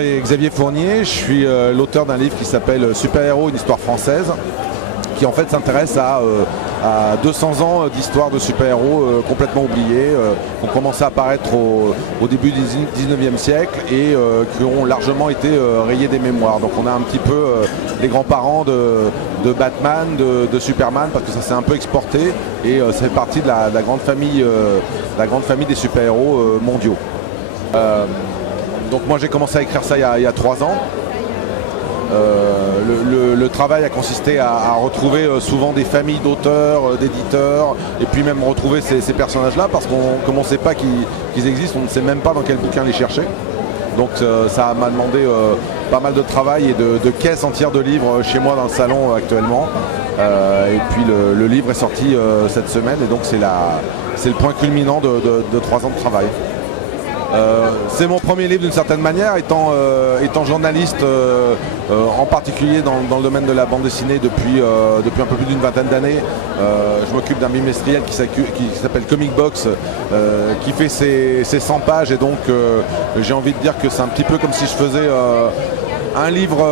Et Xavier Fournier, je suis l'auteur d'un livre qui s'appelle Super-héros, une histoire française, qui en fait s'intéresse à 200 ans d'histoire de super-héros complètement oubliés, qui ont commencé à apparaître au début du 19e siècle et qui ont largement été rayés des mémoires. Donc on a un petit peu les grands-parents de Batman, de Superman, parce que ça s'est un peu exporté et ça fait partie de la grande famille des super-héros mondiaux. Donc moi j'ai commencé à écrire ça il y a 3 ans. Le travail a consisté à retrouver souvent des familles d'auteurs, d'éditeurs, et puis même retrouver ces personnages-là, parce comme on ne sait pas qu'ils existent, on ne sait même pas dans quel bouquin les chercher. Donc ça m'a demandé pas mal de travail et de caisses entières de livres chez moi dans le salon actuellement. Et puis le livre est sorti cette semaine, et donc c'est le point culminant de 3 ans de travail. C'est mon premier livre d'une certaine manière, étant journaliste en particulier dans le domaine de la bande dessinée depuis un peu plus d'une vingtaine d'années. Je m'occupe d'un bimestriel qui s'appelle Comic Box, qui fait ses 100 pages, et donc j'ai envie de dire que c'est un petit peu comme si je faisais un livre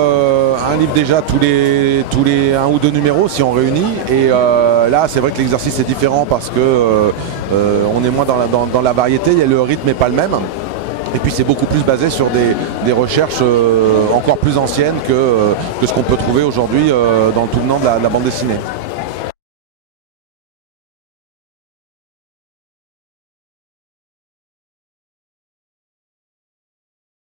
déjà tous les 1 ou 2 numéros si on réunit, et là c'est vrai que l'exercice est différent parce que on est moins dans la variété, le rythme n'est pas le même, et puis c'est beaucoup plus basé sur des recherches encore plus anciennes que ce qu'on peut trouver aujourd'hui dans le tout venant de la bande dessinée.